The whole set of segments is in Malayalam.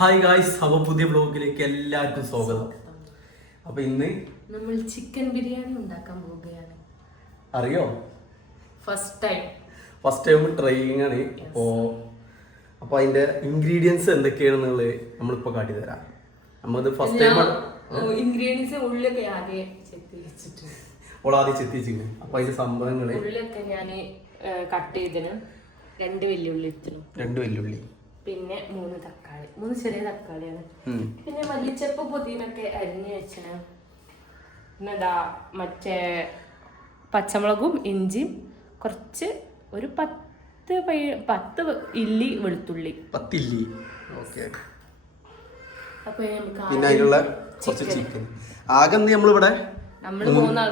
ഹായ് ഗായ്സ്, അപ്പോൾ പുതിയ വ്ലോഗിലേക്ക് എല്ലാവർക്കും സ്വാഗതം. അപ്പോൾ ഇന്ന് നമ്മൾ ചിക്കൻ ബിരിയാണി ഉണ്ടാക്കാൻ പോവുകയാണ്. അറിയോ? ഫസ്റ്റ് ടൈം ട്രൈയിങ് ആണ്. അപ്പോൾ അതിന്റെ ഇൻഗ്രീഡിയൻസ് എന്തൊക്കെയാണെന്നുള്ളത് നമ്മളിപ്പോൾ കാട്ടിത്തരാം. നമ്മത് ഫസ്റ്റ് ടൈം ഇൻഗ്രീഡിയൻസ് ഉള്ളിലൊക്കെ ആദ്യം ചെത്തി വെച്ചിട്ടുണ്ട്. ആദ്യം ചെത്തിച്ചിരുന്നു. അപ്പോൾ അതിന്റെ സംഭവങ്ങൾ ഉള്ളിലൊക്കെ ഞാൻ കട്ട് ചെയ്തിന് 2 വെല്ലുള്ളി ഇട്ടിരുന്നു. 2 വെല്ലുള്ളി, പിന്നെ 3 തക്കാളി, 3 ചെറിയ തക്കാളിയാണ്. പിന്നെ മല്ലിച്ചപ്പ് പുതിനൊക്കെ അരിഞ്ഞ് വെച്ചിന്. പിന്നെ മറ്റേ പച്ചമുളകും ഇഞ്ചിയും കുറച്ച് ഒരു 10 ഇല്ലി വെളുത്തുള്ളി. 10 ഇല്ലി. ഓക്കെ. അപ്പൊ പിന്നെ അതിലുള്ള കുറച്ച് ചിക്കൻ. ആകെ നമ്മളിവിടെ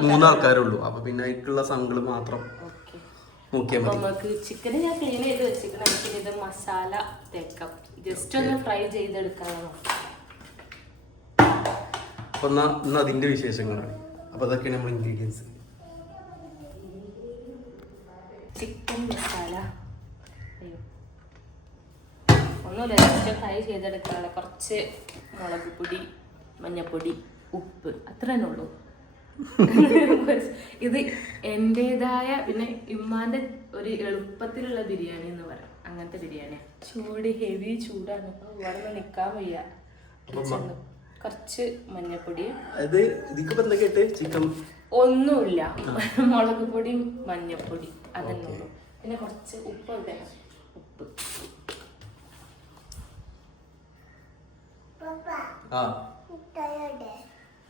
3 ആൾക്കാരുള്ളൂ. അപ്പൊ പിന്നെ അതിലുള്ള സംഘങ്ങൾ മാത്രം നോക്കിയാൽ മതി. നമുക്ക് ചിക്കന് ഞാൻ ക്ലീൻ ചെയ്ത് വെച്ചിട്ട് ഇത് മസാല തേക്കാം. ജസ്റ്റ് ഒന്ന് ഫ്രൈ ചെയ്തെടുക്കാനാണ്. അപ്പൊ ഇന്ന് അതിന്റെ വിശേഷങ്ങളാണ്. അപ്പൊ അതൊക്കെയാണ് നമ്മൾ ഇൻഗ്രീഡിയൻസ്. ചിക്കൻ മസാല ഒന്നുമില്ല, ജസ്റ്റ് ഫ്രൈ ചെയ്തെടുക്കാനുള്ള കുറച്ച് മുളക് പൊടി, മഞ്ഞപ്പൊടി, ഉപ്പ്, അത്ര തന്നെ ഉള്ളൂ. ഇത് എന്റേതായ പിന്നെ ഇമ്മാന്റെ ഒരു എളുപ്പത്തിലുള്ള ബിരിയാണി എന്ന് പറയാം. അങ്ങനത്തെ ബിരിയാണി. ഹെവി ചൂടാണ്. ഇവിടെ നിക്കാൻ വയ്യ. കുറച്ച് മഞ്ഞപ്പൊടി, ഒന്നുമില്ല, മുളക് പൊടിയും മഞ്ഞപ്പൊടി അതന്നെ ഉള്ളൂ. പിന്നെ കുറച്ച് ഉപ്പ് ഇടണം. ഉപ്പ്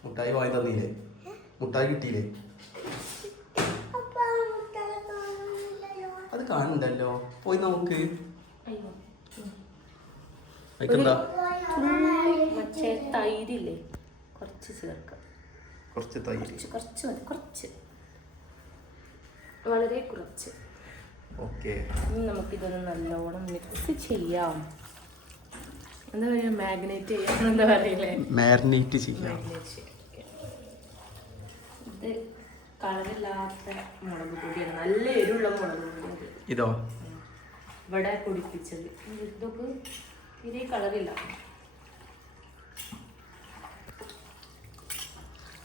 മുട്ടായി വാങ്ങി തന്നില്ലേ? മുട്ടായി കിട്ടിയില്ലേ? അത് കാണണ്ടല്ലോ, പോയി നമുക്ക്. മറ്റേ തൈരില്ലേ, കുറച്ച് ചേർക്കാം. കുറച്ച് തൈര്, കുറച്ച് മതി, കുറച്ച്, വളരെ കുറച്ച്. ഓക്കെ. നമുക്കിതൊന്ന് നല്ലോണം മിക്സ് ചെയ്യാം. എന്താ പറയാ, മാഗ്നേറ്റ് ചെയ്യാം, എന്താ പറയില്ലേ, മാരിനേറ്റ് ചെയ്യാം. ഇത് കളറില്ലാത്ത മുളക് പൊടിയാണ്, നല്ല എരിവുള്ള മുളക് പൊടി. ഇതോ ഇവിടെ പൊടിപ്പിച്ചത്. ഇതൊക്കെ തീരെ കളറില്ല.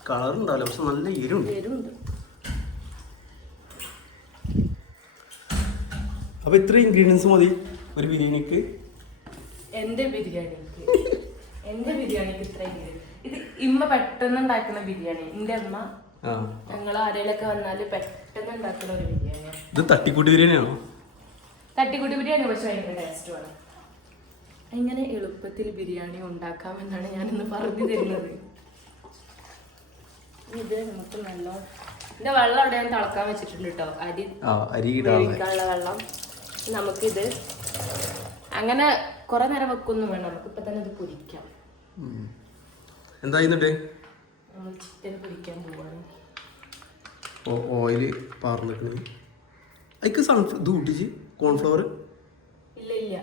കളർ ഉണ്ടാവില്ല, പക്ഷെ നല്ല എരിവുണ്ട്. അപ്പൊ ഇത്ര ഇൻഗ്രീഡിയൻസ് മതി ഒരു ബിരിയാണിക്ക്. എന്റെ ബിരിയാണിക്ക് ഇത്ര ഇൻഗ്രീഡിയൻസ്. ഇത് ഇമ്മ പെട്ടെന്ന് ഉണ്ടാക്കുന്ന ബിരിയാണി. എന്റെ അമ്മ ഞങ്ങൾ ആരെയൊക്കെ വന്നാല് പെട്ടെന്ന് ഉണ്ടാക്കുന്ന ഒരു ബിരിയാണിയാണ്. ഇത് തട്ടിക്കൂട്ടി ബിരിയാണിയാണോ? തട്ടിക്കൂട്ടി ബിരിയാണി, പക്ഷെ ഭയങ്കര ടേസ്റ്റുമാണ്. എങ്ങനെ എളുപ്പത്തിൽ ബിരിയാണി ഉണ്ടാക്കാമെന്നാണ് ഞാൻ ഇന്ന് പറഞ്ഞു തരുന്നത്. ഇത് നമുക്ക് നല്ലോണം ഇതിന്റെ വെള്ളം അവിടെ ഞാൻ തിളക്കാൻ വെച്ചിട്ടുണ്ട് കേട്ടോ. അരി വേവിക്കാനുള്ള വെള്ളം. നമുക്കിത് അങ്ങനെ കുറെ നേരം വെക്കൊന്നും വേണം. നമുക്ക് ഇപ്പൊ തന്നെ ഇത് പൊരിക്കാം. എന്താ നമ്മൾ ചിക്കൻ പൊരിക്കാൻ പോവാണ്. ഓയില് പാർന്നിട്ട് കോൺഫ്ലവർ ഇല്ല.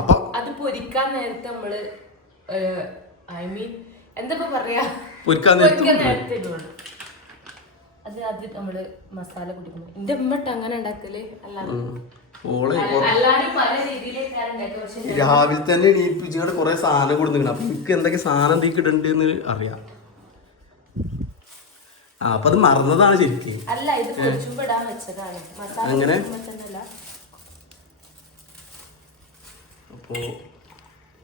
അപ്പൊ അത് പൊരിക്കാൻ നേരത്തെ നമ്മള് എന്താ പറയാ, പൊരിക്കാൻ നേരത്തെ ഇടുള്ളൂ. അത് നമ്മള് മസാല കുടിക്കുന്നു. എന്റെ ഉമ്മട്ട് അങ്ങനെ ഉണ്ടാക്കല്. രാവിലെ തന്നെ എണീപ്പിച്ചുകൊണ്ട് കുറെ സാധനം കൊടുത്തിട്ടുണ്ട്. അപ്പൊ എനിക്ക് എന്തൊക്കെ സാധനം എന്തൊക്കെ ഇടണ്ടെന്ന് അറിയാം. അപ്പൊ അത് മറന്നതാണ് ശരിക്കും. അല്ല, ഇത് പൊരിച്ചുമ്പോ വെച്ചതാണ്. അങ്ങനെ അപ്പോ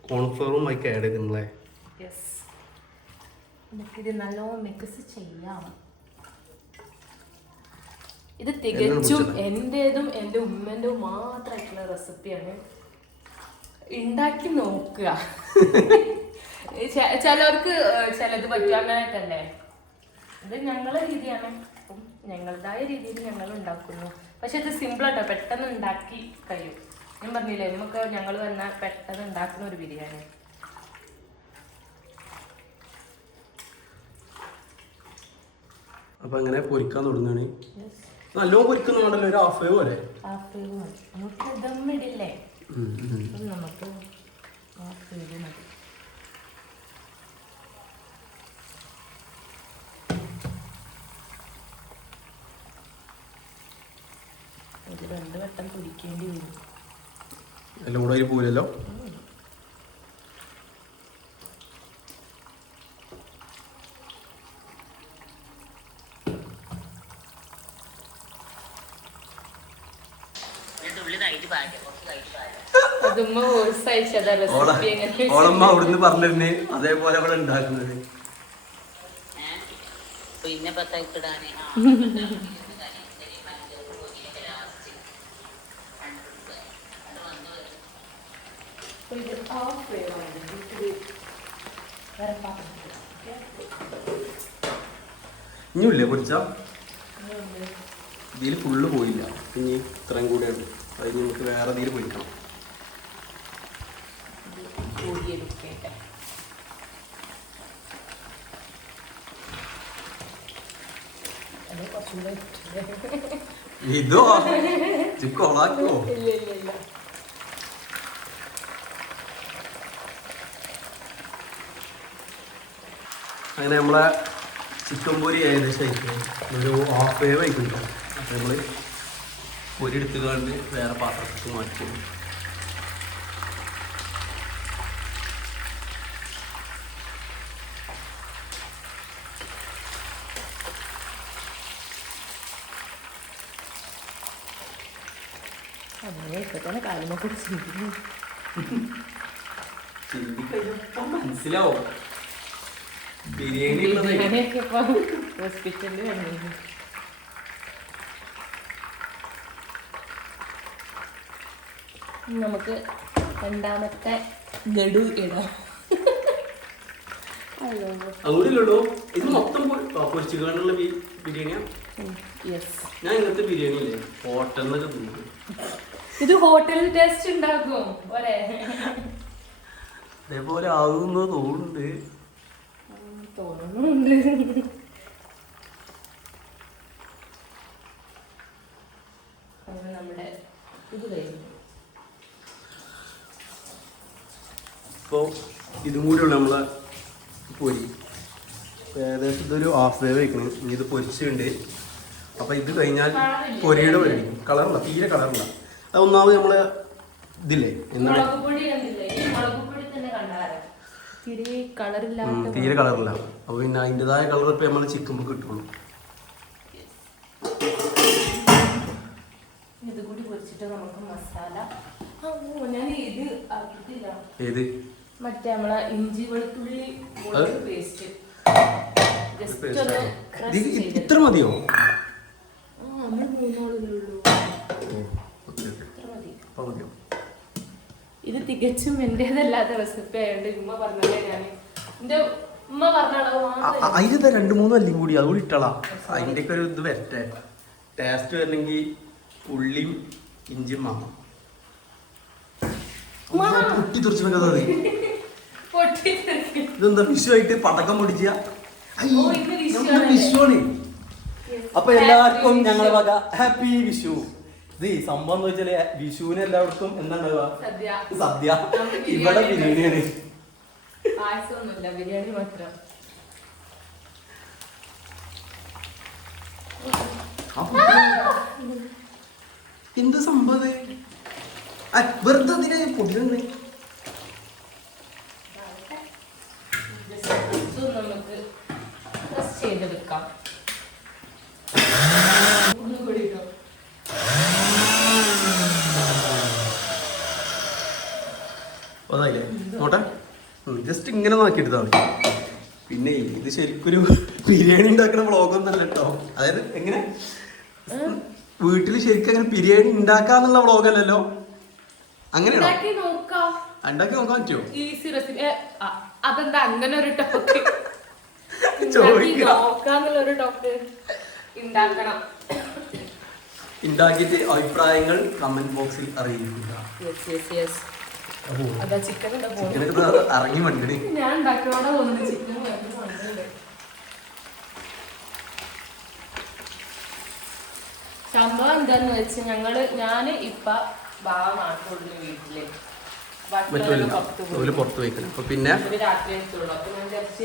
കോൺഫ്ലവറും ആയി ആഡ് ചെയ്തിട്ടുണ്ടല്ലേ. ഇത് നല്ലോണം മിക്സ് ചെയ്യാം. ഇത് തികച്ചും എന്റേതും എന്റെ ഉമ്മന്റെ മാത്രമായിട്ടുള്ള റെസിപ്പിയാണ്. ഉണ്ടാക്കി നോക്കുക. ചിലർക്ക് ചിലത് പറ്റാനായിട്ടല്ലേ. ഇത് ഞങ്ങളുടെ രീതിയാണ്. അപ്പം ഞങ്ങളുടേതായ രീതിയിൽ ഞങ്ങൾ ഉണ്ടാക്കുന്നു. പക്ഷെ ഇത് സിമ്പിളാട്ടോ, പെട്ടെന്ന് ഉണ്ടാക്കി കഴിയും. ഞാൻ പറഞ്ഞില്ലേ, നമുക്ക് ഞങ്ങൾ വന്ന പെട്ടെന്ന് ഉണ്ടാക്കുന്ന ഒരു ബിരിയാണി. അപ്പൊ അങ്ങനെ പൊരിക്കാൻ തുടങ്ങാണ്. നല്ലോണം പൊരിക്കുന്ന വേണ്ടല്ലോ, ഒരു ഹാഫ് വേവ് പോലെ. നമുക്ക് ദമ്മിടില്ലേ, നമുക്ക് ഹാഫ് വേവ് മതി. ഇത് 2 വട്ടം പൊരിക്കേണ്ടി വരും. എല്ലാം കൂടെ പോലല്ലോ. അതുമ്മ വോയിസ് അയച്ചതാ റെസിപ്പി എങ്ങനെ ഓളമ്മ അവിടുന്ന് പറഞ്ഞിരുന്നേ അതേപോലെ അവിടെ ഉണ്ടാക്കുന്നത്. പിന്നെ പത്താക്കിടാന് ഇനിയില്ലേ പൊരിച്ച ഇതിൽ ഫുള്ള് പോയില്ല, ഇനി ഇത്രയും കൂടെയുണ്ട്. അത് നമുക്ക് വേറെ ഇതിൽ പൊരിക്കണം. ഇതോ കൊളാക്കോ? അങ്ങനെ നമ്മളെ ചിക്കൻ പൊരി ഏകദേശം ആയിട്ടുണ്ട്. ഒരു ഹാഫ് വേവ് ആയിട്ടുണ്ട്. അപ്പം നമ്മൾ പൊരി എടുത്തുകൊണ്ട് വേറെ പാത്രത്തിൽ മാറ്റി. മനസ്സിലാവും ബിരിയാണി ഹോസ്പിറ്റലിൽ വന്നിരുന്നു. നമുക്ക് രണ്ടാമത്തെ ഗഡു ഇടാം. അതുകൂടില്ലോ ഇത് മൊത്തം പൊരിച്ചുകൊണ്ടുള്ള ബിരിയാണിയാണ്. ഞാൻ ഇങ്ങനത്തെ ബിരിയാണി ഇല്ലേ ഹോട്ടലിൽ നിന്നൊക്കെ തിന്നു. ഇത് ഹോട്ടൽ ടേസ്റ്റ് ഉണ്ടാക്കും പോരെ? അതേപോലെ ആകുന്നു തോന്നുന്നുണ്ട്. നമ്മുടെ ഇത് കഴിഞ്ഞു. ഇപ്പോൾ ഇതും കൂടിയുള്ള നമ്മളെ പൊരി ഏകദേശം ഇതൊരു ഹാഫ് വേവ് വയ്ക്കണം. ഇനി ഇത് പൊരിച്ചുണ്ട്. അപ്പം ഇത് കഴിഞ്ഞാൽ പൊരിയുടെ പരിപാടി. കളറില്ല, തീരെ കളറില്ല. അത് ഒന്നാമത് നമ്മൾ ഇതില്ലേ എന്താണ് തീരെ കളറില്ല. അപ്പോൾ പിന്നെ അതിൻ്റെതായ കളർ ഇപ്പം നമ്മൾ ചിക്കൻ കിട്ടുള്ളൂ. ഇത് കൂടി പൊരിച്ചിട്ട് നമുക്ക് മസാല ഏത് മറ്റേ നമ്മളെ ഇഞ്ചി വെളുത്തുള്ളി പേസ്റ്റ് ഇത്ര മതിയോ? നമ്മൾ മൂന്നോളുള്ളൂ. ഇത് തികച്ചും എന്റേതല്ലാത്ത റെസിപ്പി ആയതുകൊണ്ട് ഉമ്മ പറഞ്ഞതേ ഞാൻ എന്റെ ഉമ്മ പറഞ്ഞാണോ അതിന് 2-3 അല്ലി കൂടി അതുകൂടി ഇട്ടളാ. അതിൻ്റെ ഒക്കെ ഒരു ഇത് വരട്ടെ, ടേസ്റ്റ് വരണമെങ്കിൽ ഉള്ളിയും ഇഞ്ചിയും വേണം. പൊട്ടി തെറിച്ചിട്ടുണ്ടത് ഇതെന്താ വിഷുവായിട്ട് പടക്കം പൊടിച്ച വിഷുവാണ്. അപ്പൊ എല്ലാവർക്കും ഞങ്ങളെ വക ഹാപ്പി വിഷു. ഇത് ഈ സംഭവം എന്ന് വെച്ചാല് വിഷുവിന് എല്ലാവർക്കും എന്താണ്ടാവുക സദ്യ. ഇവിടെ ബിരിയാണിയാണ്. ബിരിയാണി മാത്രം. എന്ത് സംഭവം വെറുതെ അതിനെ പൊടിയുണ്ട്. നമുക്ക് ചെയ്തെടുക്കാം. അതായില്ലേ നോട്ടെ, ജസ്റ്റ് ഇങ്ങനെ നോക്കിയെടുത്താൽ മതി. പിന്നെ ഇത് ശരിക്കൊരു ബിരിയാണി ഉണ്ടാക്കുന്ന വ്ളോഗൊന്നല്ല കേട്ടോ. അതായത് എങ്ങനെ വീട്ടിൽ ശരിക്കും അങ്ങനെ ബിരിയാണി ഉണ്ടാക്കാന്നുള്ള വ്ളോഗല്ലല്ലോ. അങ്ങനെയാണോ? ഉണ്ടാക്കി നോക്കാൻ പറ്റുമോ? Easy recipe. അതെന്താ അങ്ങനെ ഒരു ടോക്ക് ഒരു ടോക്ക് ഉണ്ടാക്കണം. ഉണ്ടാക്കിയിട്ട് അഭിപ്രായങ്ങൾ കമന്റ് ബോക്സിൽ അറിയിക്കുക. അതാ ചിക്കൻ ഇറങ്ങി മണ്ടടി. ഞാൻ ഉണ്ടാക്കിയോടെ തോന്നുന്നു ചിക്കൻ സംഭവം എന്താന്ന് വെച്ച് ഞാന് ഇപ്പ നാട്ടിലുള്ള വീട്ടില് പുറത്ത് പോയിക്കണം. അപ്പൊ പിന്നെ രാത്രി എത്തുള്ളൂ. അപ്പൊ ഞാൻ വിചാരിച്ച്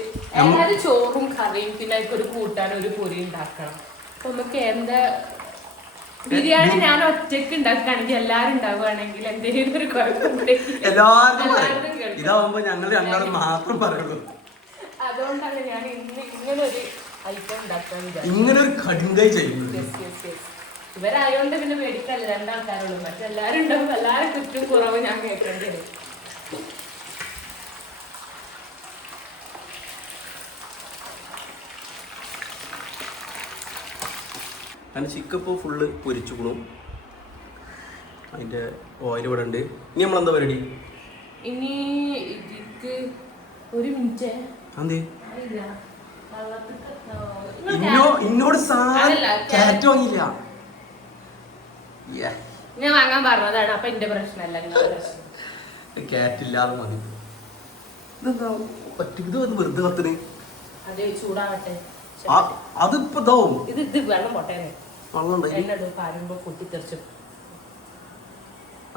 ചോറും കറിയും പിന്നെ ഒരു കൂട്ടാനും ഒരു പൊരി ഉണ്ടാക്കണം. അപ്പൊ നമുക്ക് എന്താ ബിരിയാണി ഞാൻ ഒറ്റക്ക് ഉണ്ടാക്കുകയാണെങ്കിൽ എല്ലാരും ഉണ്ടാവുകയാണെങ്കിൽ എന്തെങ്കിലും ഒരു ഇതാവുമ്പോ ഞങ്ങൾ രണ്ടാളും മാത്രം പറയുള്ളൂ. അതുകൊണ്ടാണ് ഞാൻ ഇങ്ങനെ ഒരു ഐറ്റം ഉണ്ടാക്കാൻ ഇങ്ങനെ ഒരു കടുങ്കൈ ചെയ്യുന്നത്. ഇവരായോണ്ട് പിന്നെ പേടിക്കല്ല, രണ്ടാൾക്കാരുള്ളൂ. മറ്റെല്ലാരും ഉണ്ടാവും, എല്ലാരും കുറ്റും കുറവ് ഞാൻ കേൾക്കേണ്ടി വരും. അങ്ങനെ ചിക്കൻ ഇപ്പോൾ ഫുള്ള് പൊരിച്ചുക്കണു. അതിൻ്റെ ഓയിൽ ഇവിടെ ഉണ്ട്. ഇനി നമ്മളെന്താ പരിപാടി? ഇനി ഇതിക്ക് ഒരു മിനിറ്റ് അതെ ഇല്ല, ഇന്നോട് ക്യാറ്റ് വാങ്ങിയില്ല. ഞാൻ വാങ്ങാൻ പറഞ്ഞതാണ്. അപ്പൊ എന്റെ പ്രശ്നമല്ല, ക്യാറ്റ് ഇല്ലാതെ മതി. ഇതെന്താ ഇത് വന്ന് വെറുതെ കത്തിന്? അത് ചൂടാവട്ടെ. അതിപ്പോ ഇതാവും. ഇത് വെള്ളം പൊട്ടേനെ, വെള്ളം എന്നത് പാരുമ്പോ പൊട്ടിത്തെറിച്ചു.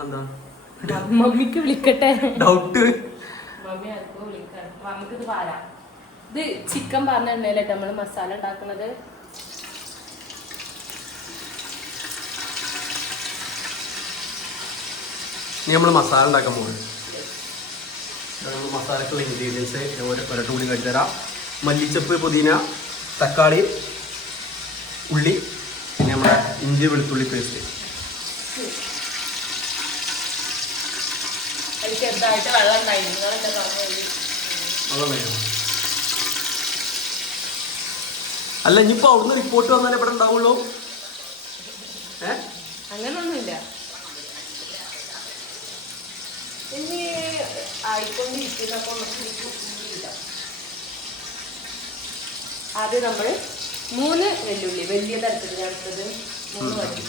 എന്താ മമ്മിക്ക് വിളിക്കട്ടെ, ഡൗട്ട്. മമ്മി ആർക്കോ വിളിക്കണം. നമുക്കിത് പാരാം. ഇത് ചിക്കൻ പറഞ്ഞ എണ്ണയിലട്ടോ നമ്മള് മസാല ഉണ്ടാക്കുന്നത്. ഇനി നമ്മൾ മസാല ഉണ്ടാക്കാൻ പോകുന്നത്. നമ്മൾ മസാലക്കുള്ള ഇൻഗ്രീഡിയൻസ് ഒരട്ട് കൂടി കഴിച്ചു തരാം. മല്ലിച്ചപ്പ്, പുതിന, തക്കാളി, ഉള്ളി, പിന്നെ നമ്മുടെ ഇഞ്ചി വെളുത്തുള്ളി പേസ്റ്റ്. ചെറുതായിട്ട് വെള്ളം ഉണ്ടായി, നിങ്ങളെന്താ പറഞ്ഞു? അല്ല, ഇനിയിപ്പോ അവിടുന്ന് റിപ്പോർട്ട് വന്നാലേ ഇവിടെ ഉണ്ടാവുള്ളൂ. അങ്ങനൊന്നുമില്ല. ഇനി ആയിക്കൊണ്ടിരിക്കുന്നപ്പോ ആദ്യം നമ്മൾ 3 വെല്ലുള്ളി വലിയതെടുത്തത് ചേർത്തത് 3 വണ്ടി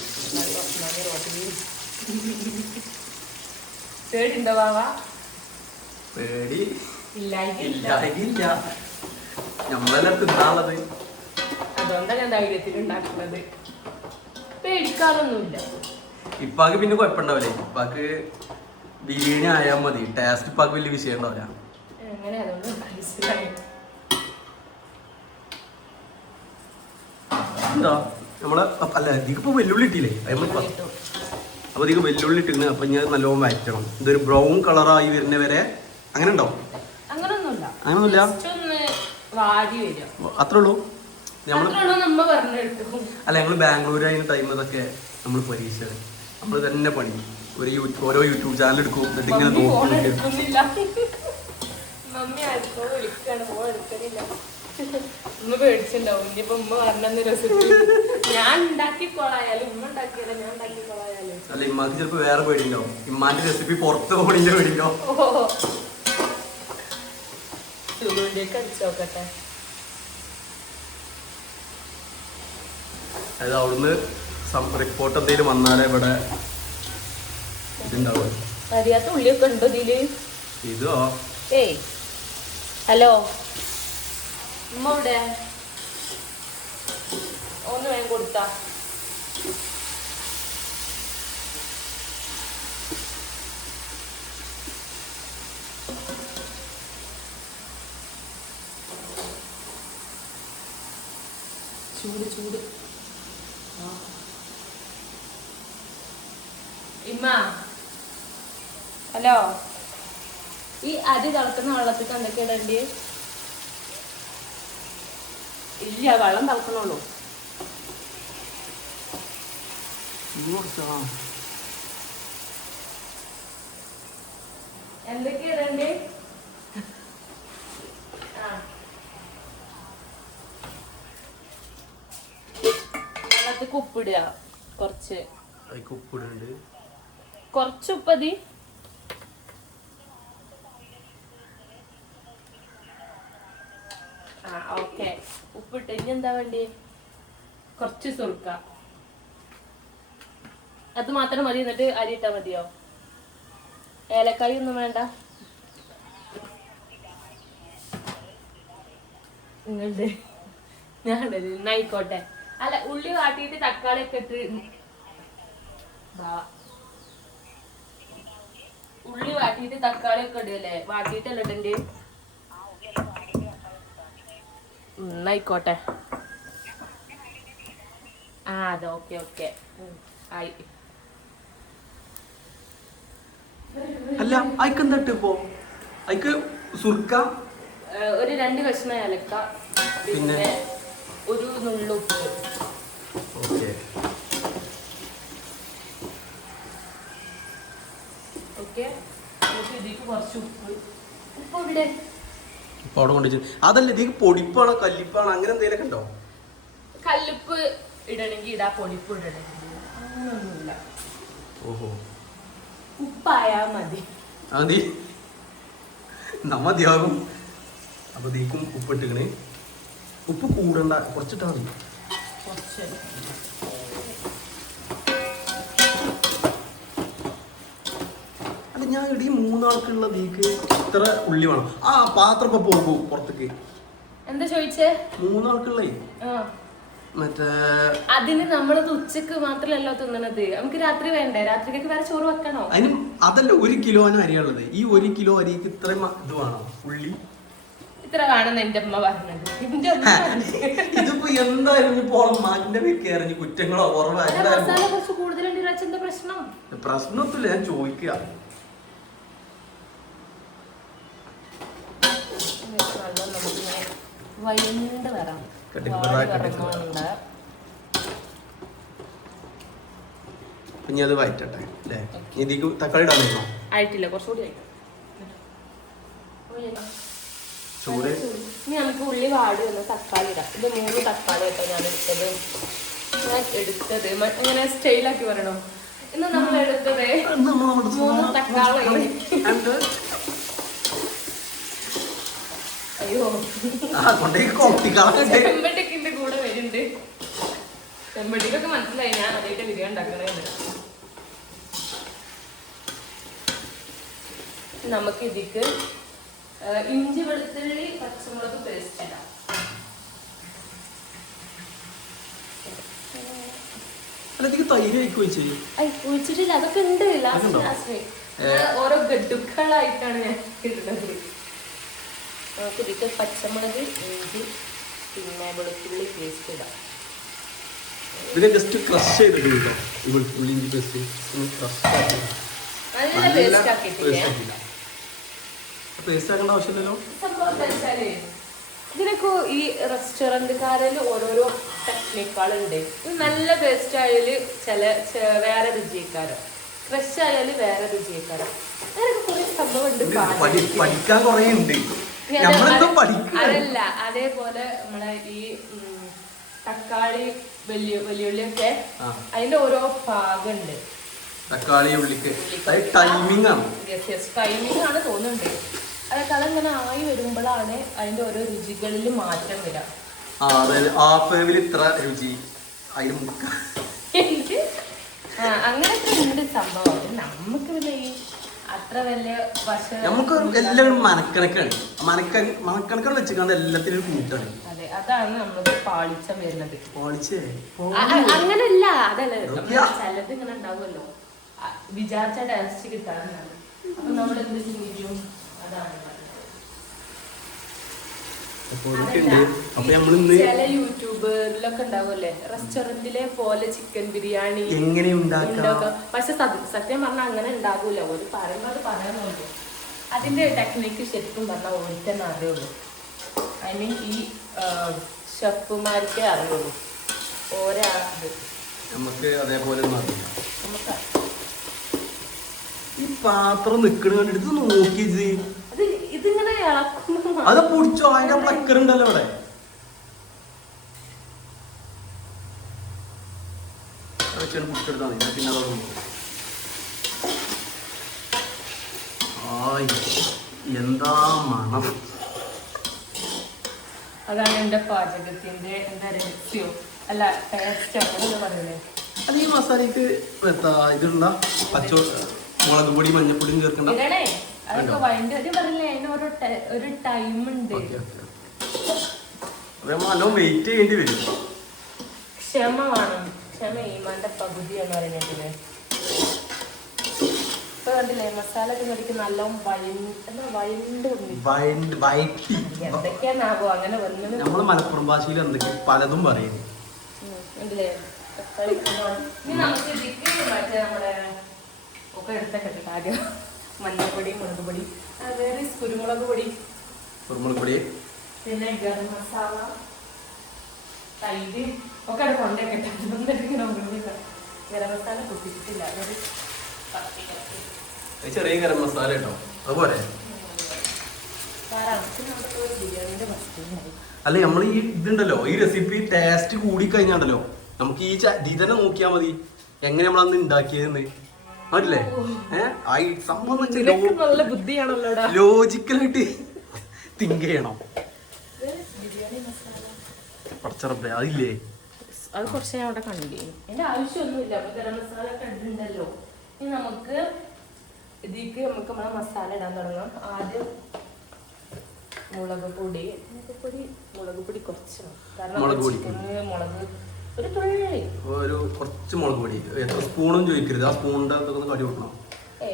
പേടിണ്ടോ വാവ? പേടി ഇല്ല, നമ്മളെല്ലാം തിന്നാളത്. അതുകൊണ്ടാണ് ഞാൻ ധൈര്യത്തിൽ ഉണ്ടാക്കുന്നത്. പേടിക്കാറൊന്നുമില്ല. ഇപ്പാക്ക് പിന്നെ കുഴപ്പമുണ്ടാവില്ലേ? ഇപ്പാക്ക് ബിരിയാണി ആയാൽ മതി. ടേസ്റ്റ് ഇപ്പാക്ക് വലിയ വിഷയം ഉണ്ടാവില്ല. എങ്ങനെ അതുകൊണ്ട് മനസ്സിലായി. എന്താ നമ്മളെ അല്ല ഇതിപ്പോ വെല്ലുള്ളി ഇട്ടില്ലേ? അപ്പൊ ഇതിക്ക് വെല്ലുള്ളി ഇട്ടിരുന്നു. അപ്പൊ ഞാൻ നല്ലോണം വഴറ്റണം. ഇതൊരു ബ്രൗൺ കളറായി വരുന്ന വരെ. അങ്ങനെ ഉണ്ടാവും? അങ്ങനൊന്നുമില്ല. അത്രേ ഉള്ളൂ. നമ്മൾ അല്ല, ഞങ്ങള് ബാംഗ്ലൂർ ആയിരുന്ന ടൈം ഇതൊക്കെ നമ്മൾ പരീക്ഷ നമ്മൾ തന്നെ പണി. ഓരോ യൂട്യൂബ് ചാനൽ എടുക്കും, എന്നിട്ട് ഇങ്ങനെ മമ്മി ആർക്കോ വിളിക്കാണ്, ഫോൺ എടുക്കണില്ല. ഉമ്മ പേടിച്ചിണ്ടാവും. ഇനിയിപ്പോ ഉമ്മ പറഞ്ഞ റെസിപ്പി ഞാൻ ഉണ്ടാക്കിക്കോളായാലും ഉമ്മ ഉണ്ടാക്കിയാലും ഞാൻ ഉണ്ടാക്കിക്കോളായാലും. അല്ല, ഇമ്മാക്ക് ചിലപ്പോ വേറെ പേടിണ്ടാവും. ഇമ്മാന്റെ റെസിപ്പി പുറത്ത് പോണിന്റെ പേടിണ്ടാവും. അടിച്ചോക്കട്ടെ. അതായത് അവിടുന്ന് റിപ്പോർട്ട് എന്തെങ്കിലും വന്നാലേ ഇവിടെ ഇതുണ്ടാവും. അറിയാത്ത ഉള്ളിയൊക്കെ ഉണ്ടോ ഇതില്? ഇതോ? ഏയ് ഹലോ, ഉമ്മ ഇവിടെ ഒന്ന് വേഗം കൊടുത്താ. ചൂട് ഇമ്മ. ഹലോ, ഈ അരി തിളക്കുന്ന വെള്ളത്തിൽ എന്തൊക്കെ ഇടേണ്ടി? ഇല്ല, വെള്ളം തിളക്കണുള്ളൂ. എന്തൊക്കെ ഇടേണ്ടി? വെള്ളത്തിൽ ഉപ്പിടുക, കുറച്ച് ഉപ്പിടുന്നുണ്ട്. കുറച്ച് ഉപ്പതി. ഓക്കെ, ഉപ്പിട്ട്. ഇനി എന്താ വേണ്ടി? കുറച്ച് സുർക്ക, അത് മാത്രം മതി. എന്നിട്ട് അരി ഇട്ടാ മതിയോ? ഏലക്കായ ഒന്നും വേണ്ട? നിങ്ങളുടെ ഞാൻ ആയിക്കോട്ടെ. അല്ല, ഉള്ളി വാട്ടിയിട്ട് തക്കാളി ഒക്കെ ഇട്ട്. ഉള്ളി വാട്ടിയിട്ട് തക്കാളി ഒക്കെ ഇടല്ലേ? വാട്ടിയിട്ടല്ല ഇടണ്ടേ? ആയിക്കോട്ടെ. അതെ, ഓക്കെ ആയി. അല്ല, അയക്കെന്താ ഇപ്പോ? അയക്ക് സുർക്ക, ഒരു 2 കഷ്ണം ഏലക്ക, പിന്നെ ഒരു നുള്ളുപ്പ്. കുറച്ച് ഉപ്പ്. ഉപ്പ് ഇവിടെ ഇപ്പൊ അവിടെ കൊണ്ടുവച്ചു. അതല്ല ഇതിക്ക് പൊടിപ്പാണോ കല്ലിപ്പാണോ അങ്ങനെ എന്തെങ്കിലുമൊക്കെ ഉണ്ടോ? കല്ലുപ്പ് ഇടണമെങ്കിൽ ഇടാ, പൊടിപ്പ് ഇടണമെങ്കിൽ അങ്ങനൊന്നുമില്ല. ഓഹോ, ഉപ്പായാ മതി. അതി മതിയാകും. അപ്പൊ ഇതിക്കും ഉപ്പ് ഇട്ടിക്കണേ. ഉപ്പ് കൂടണ്ട, കുറച്ചിട്ടാ മതി. കുറച്ച് അല്ല ഞാൻ ഇടീ 3 ആൾക്കുള്ള ദീക്ക് ഇത്ര ഉള്ളി വേണം. ആ പാത്രം ഇപ്പൊ പോകും പുറത്തേക്ക്. എന്താ ചോദിച്ചേ? 3 ആൾക്കുള്ളേ മറ്റേ അതിന് നമ്മളത് ഉച്ചക്ക് മാത്രമല്ലോ തിന്നണത്, നമുക്ക് രാത്രി വേണ്ടേ? രാത്രിക്കൊക്കെ വേറെ ചോറ് വെക്കണോ? അതിന് അതല്ല 1 കിലോന് അരിയുള്ളത്. ഈ 1 കിലോ അരിക്ക് ഇത്രയും ഇത് വേണം ഉള്ളി. ഇത്ര വേണമെന്ന് എന്റെ അമ്മ പറഞ്ഞത്. എന്റെ അമ്മ ഇതിപ്പോ എന്തായിരുന്നു മാറ്റിന്റെ പേര് കയറി കുറ്റങ്ങളോ കുറവോ മസാല കുറച്ച് കൂടുതലുണ്ട്. എന്താ പ്രശ്നം? പ്രശ്നത്തില്ല, ഞാൻ ചോദിക്കുക. വൈകുന്നേരം വരാം. ഇനി അത് വയറ്റട്ടെ അല്ലേ? ഇതിക്ക് തക്കാളി ഇടാൻ പറ്റുമോ? ആയിട്ടില്ല, കുറച്ചുകൂടി ആയിട്ട്. ചൂട് ഇനി നമുക്ക് ഉള്ളി വാടി വന്ന് തക്കാളി ഇടാം. ഇത് 3 തക്കാളി ആയിട്ടോ ഞാൻ എടുത്തത്. ഇങ്ങനെ സ്റ്റൈലാക്കി പറയണോ? ഇന്ന് നമ്മൾ എടുത്തത് 3 തക്കാളി. അയ്യോ, ചെമ്പട്ടിക്കിന്റെ കൂടെ വരുന്നുണ്ട്. ചെമ്പട്ടിക്കൊക്കെ മനസ്സിലായി ഞാൻ അതായിട്ട് ബിരിയാണി ഉണ്ടാക്കണേന്ന്. നമുക്ക് ഇതിക്ക് ഇഞ്ചി വെളുത്തുള്ളി പച്ചമുളക് പേസ്റ്റ് ഇടാം. ഒഴിച്ചിട്ടില്ല, അതൊക്കെ ഉണ്ട്. ലാസ്റ്റ് ഓരോ ഗഡുക്കളായിട്ടാണ് ഞാൻ ഇടുന്നത്. നമുക്ക് ഇതിക്ക് പച്ചമുളക്, ഇഞ്ചി, പിന്നെ വെളുത്തുള്ളി പേസ്റ്റ് ഇടാം. ജസ്റ്റ് ക്രഷ് ചെയ്തിട്ട് വെളുത്തുള്ളി ഇഞ്ചി പേസ്റ്റ് നല്ല പേസ്റ്റ് ആക്കിയിട്ടില്ലേ? പേസ്റ്റ് ആക്കേണ്ട ആവശ്യമില്ലല്ലോ. ഇതിനൊക്കെ ഈ റെസ്റ്റോറന്റുകാരിൽ ഓരോരോ ടെക്നിക്കുകളുണ്ട്. ഇത് നല്ല പേസ്റ്റ് ആയാല് വേറെ രുചിക്കാരോ, ഫ്രഷ് ആയാല് വേറെ രുചിക്കാരോ, അങ്ങനെയൊക്കെ കുറെ സംഭവം ഉണ്ട്. പഠിക്കാൻ കുറേ ഉണ്ട്. അതല്ല, അതേപോലെ നമ്മളെ ഈ തക്കാളി വലിയുള്ളിയൊക്കെ അതിന്റെ ഓരോ ഭാഗമുണ്ട്. തക്കാളി ഉള്ളിക്ക് ടൈമിംഗ് ആണ്. ടൈമിംഗ് ആണ് തോന്നുന്നുണ്ട്. അതൊക്കെ അതങ്ങനെ ആയി വരുമ്പോഴാണ് അതിന്റെ ഓരോ രുചികളിൽ മാറ്റം വരാം. ഇത്ര രുചി അങ്ങനൊക്കെ ഉണ്ട് സംഭവം. നമുക്ക് പിന്നെ ഈ അത്ര വലിയ നമുക്ക് എല്ലാവരും മനക്കണക്കാണ്. മനക്കണക്കാണ് വെച്ചിട്ട് എല്ലാത്തിനും കൂട്ടാണ്. അതെ, അതാണ് നമുക്ക് പാളിച്ചം വരുന്നത്. അങ്ങനല്ല, അതല്ല ചിലത് ഇങ്ങനെ ഉണ്ടാവുമല്ലോ, വിചാരിച്ച ടേസ്റ്റ് കിട്ടാറുണ്ടാവും. അപ്പൊ നമ്മൾ എന്ത് ചെയ്യും? അതാണ് ചില യൂട്യൂബറിലൊക്കെ ഉണ്ടാവുമല്ലേ റെസ്റ്റോറന്റിലെ പോലെ ചിക്കൻ ബിരിയാണി എങ്ങനെ ഉണ്ടാക്കാം. പക്ഷെ സത്യം പറഞ്ഞാൽ അങ്ങനെ ഉണ്ടാകൂല. ഒരു പറയുമ്പോൾ അത് പറയാനുള്ളൂ. അതിന്റെ ടെക്നിക്ക് ശരിക്കും പറഞ്ഞാൽ ഓർത്തന്നെ അറിയുള്ളൂ. ഐ മീൻ ഈ ഷെഫുമാർക്കേ അറിയുള്ളൂ. ഓരോ നമുക്ക് അതേപോലെ നമുക്ക് ഈ പാത്രം നിക്കണ കണ്ടിട്ട് നോക്കി ഇതിങ്ങനെ ഇളക്കുമ്പോ അത് പൊടിച്ചോ. അതിന്റെ പ്ലക്കർ ഉണ്ടല്ലോ അവിടെ. പിന്നെ എന്താ മണം. അതാണ് എന്റെ പാചകത്തിന്റെ എന്താ രഹസ്യം അല്ല ടേസ്റ്റ് അങ്ങനെ പറയണേ. അത് ഈ മസാലക്ക് ഇതുണ്ട മുളക് പൊടി മഞ്ഞപ്പൊടിയും ചേർക്കണ്ട. അതൊക്കെ വൈകിട്ട് പറഞ്ഞില്ലേ അതിന് ഒരു ടൈം ഉണ്ട്. വെയിറ്റ് ചെയ്യേണ്ടി വരും. ക്ഷമ വേണം. ക്ഷമ ഈമാന്റെ പകുതിയാന്ന് പറയുന്നത്. ഇപ്പൊ കണ്ടില്ലേ മസാല കടിക്ക് നല്ല എന്തൊക്കെയാണാവോ അങ്ങനെ വന്നത്. നമ്മള് മലപ്പുറം ഭാഷയിൽ എന്തൊക്കെ പലതും പറയുന്നു. കണ്ടില്ലേ ഇനി നമുക്ക് ഇതിക്ക് മറ്റേ നമ്മുടെ ഒക്കെ എടുത്തൊക്കെ ആദ്യം മഞ്ഞൾപ്പൊടി, മുളക് പൊടി, വേറെ കുരുമുളക് പൊടി, പിന്നെ ഗരം മസാല, തൈര് ഒക്കെ അവിടെ കൊണ്ടേക്കട്ടെ. ഗരം മസാല പൊട്ടിച്ചിട്ടില്ല. ചെറിയ ഗരം മസാല കേട്ടോ. അതുപോലെ ബിരിയാണിന്റെ മസ്റ്റ് അല്ല നമ്മൾ ഈ ഇതുണ്ടല്ലോ ഈ റെസിപ്പി ടേസ്റ്റ് കൂടി കഴിഞ്ഞാണ്ടല്ലോ നമുക്ക് ഈ ഇത് തന്നെ നോക്കിയാൽ മതി എങ്ങനെ നമ്മളന്ന് ഉണ്ടാക്കിയതെന്ന് അതല്ലേ സംഭവം നല്ല ബുദ്ധിയാണല്ലോടാ ലോജിക്കലായിട്ട് തിങ്ക് ചെയ്യണം ബിരിയാണി മസാല പച്ചറപ്പേ അതില്ലേ അത് കുറച്ച് ഞാൻ അവിടെ കണ്ടു എന്റെ ആവശ്യമൊന്നുമില്ല അപ്പൊ ഗരം മസാല ഒക്കെ ഉണ്ടല്ലോ ഇനി നമുക്ക് ഇതിക്ക് നമുക്ക് നമ്മളെ മസാല ഇടാൻ തുടങ്ങാം ആദ്യം മുളക് പൊടി കുറച്ച് കാരണം ചിക്കന് മുളക് ഒരു തുള്ളി ഒരു കുറച്ച് മുളക് പൊടി എത്ര സ്പൂണും ചോദിക്കരുത് ആ സ്പൂണിന്റെ ഒന്ന് കടി കൊടുക്കണം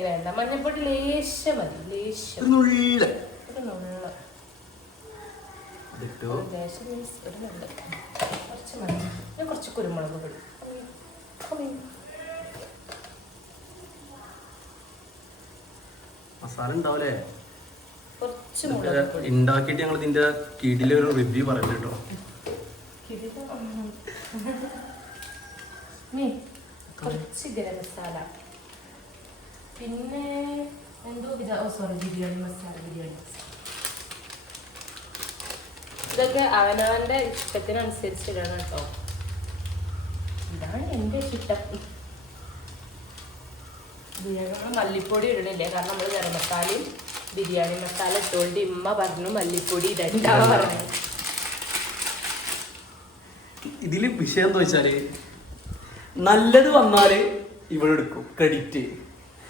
വേണ്ട മഞ്ഞപ്പൊടി ലേശം മതി ലേശം ഒരു നുള്ള ഒരു നുള്ള ലേശം മീൻസ് ഒരു നുള്ള കുറച്ച് മതി പിന്നെ കുറച്ച് കുരുമുളക് പൊടി മസാല ഉണ്ടാവൂലേ കുറച്ച് മുളക് പൊടി ഉണ്ടാക്കിയിട്ട് ഞങ്ങൾ ഇതിന്റെ കീഴിലെ ഒരു റിവ്യൂ പറഞ്ഞു കേട്ടോ കുറച്ച് ഗരം മസാല പിന്നെ എന്തോ ബിരിയാണി മസാല ഇതൊക്കെ അവനവന്റെ ഇഷ്ടത്തിനനുസരിച്ച് ഇടണം കേട്ടോ ഇതാണ് എന്റെ ഇഷ്ടം ബിരിയാണി മല്ലിപ്പൊടി ഇടണില്ലേ കാരണം നമ്മൾ ഗരം മസാലയും ബിരിയാണി മസാല ഇട്ടുകൊണ്ട് ഇമ്മ പറഞ്ഞു മല്ലിപ്പൊടി ഇടണ്ടാവാ പറഞ്ഞു ഇതില് വിഷയം എന്താ വെച്ചാല് നല്ലത് വന്നാല് ഇവിടെ എടുക്കും ക്രെഡിറ്റ്